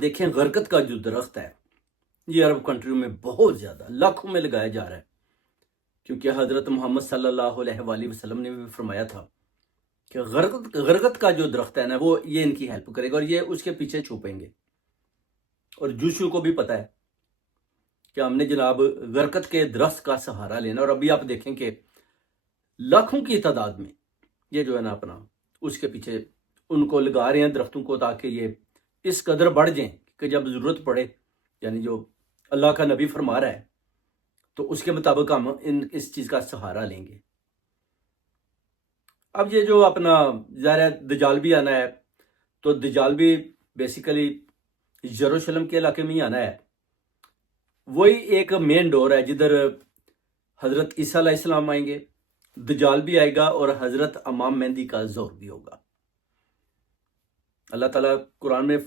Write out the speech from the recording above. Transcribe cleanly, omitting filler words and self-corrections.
دیکھیں غرقت کا جو درخت ہے یہ عرب کنٹریوں میں بہت زیادہ لاکھوں میں لگایا جا رہا ہے، کیونکہ حضرت محمد صلی اللہ علیہ وآلہ وسلم نے بھی فرمایا تھا کہ غرقت کا جو درخت ہے نا وہ یہ ان کی ہیلپ کرے گا اور یہ اس کے پیچھے چھپیں گے۔ اور جوشو کو بھی پتا ہے کہ ہم نے جناب غرقت کے درخت کا سہارا لینا، اور ابھی آپ دیکھیں کہ لاکھوں کی تعداد میں یہ جو ہے نا اپنا اس کے پیچھے ان کو لگا رہے ہیں درختوں کو، تاکہ یہ اس قدر بڑھ جائیں کہ جب ضرورت پڑے، یعنی جو اللہ کا نبی فرما رہا ہے تو اس کے مطابق ہم اس چیز کا سہارا لیں گے۔ اب یہ جو اپنا ظاہر دجال بھی آنا ہے، تو دجال بھی بیسیکلی یروشلم کے علاقے میں ہی آنا ہے۔ وہی ایک مین ڈور ہے جدھر حضرت عیسیٰ علیہ السلام آئیں گے، دجال بھی آئے گا اور حضرت امام مہدی کا ظہور بھی ہوگا۔ اللہ تعالیٰ قرآن میں